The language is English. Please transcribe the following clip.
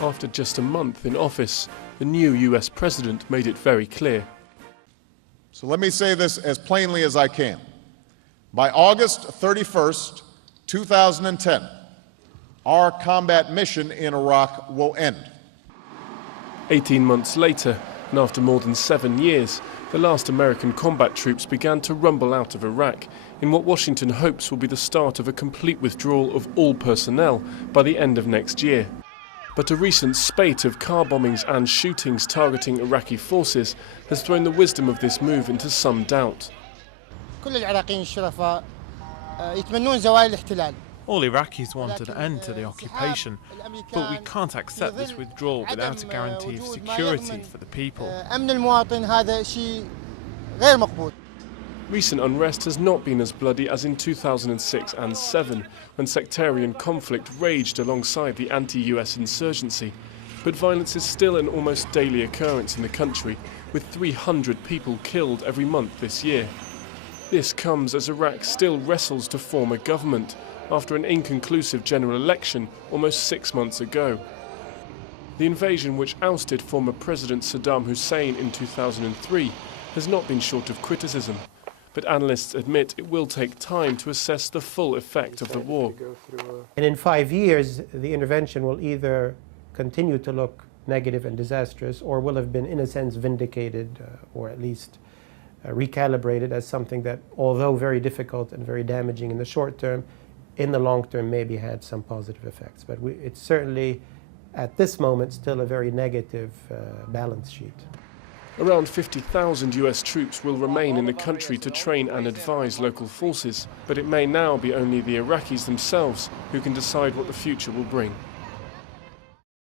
After just a month in office, the new US president made it very clear. So let me say this as plainly as I can. By August 31st, 2010, our combat mission in Iraq will end. 18 months later, and after more than 7 years, the last American combat troops began to rumble out of Iraq in what Washington hopes will be the start of a complete withdrawal of all personnel by the end of next year. But a recent spate of car bombings and shootings targeting Iraqi forces has thrown the wisdom of this move into some doubt. All Iraqis want an end to the occupation, but we can't accept this withdrawal without a guarantee of security for the people. Recent unrest has not been as bloody as in 2006 and 2007, when sectarian conflict raged alongside the anti-US insurgency. But violence is still an almost daily occurrence in the country, with 300 people killed every month this year. This comes as Iraq still wrestles to form a government, after an inconclusive general election almost 6 months ago. The invasion, which ousted former President Saddam Hussein in 2003, has not been short of criticism. But analysts admit it will take time to assess the full effect of the war. And in 5 years, the intervention will either continue to look negative and disastrous, or will have been, in a sense, vindicated, or at least recalibrated as something that, although very difficult and very damaging in the short term, in the long term maybe had some positive effects. But it's certainly, at this moment, still a very negative balance sheet. Around 50,000 US troops will remain in the country to train and advise local forces, but it may now be only the Iraqis themselves who can decide what the future will bring.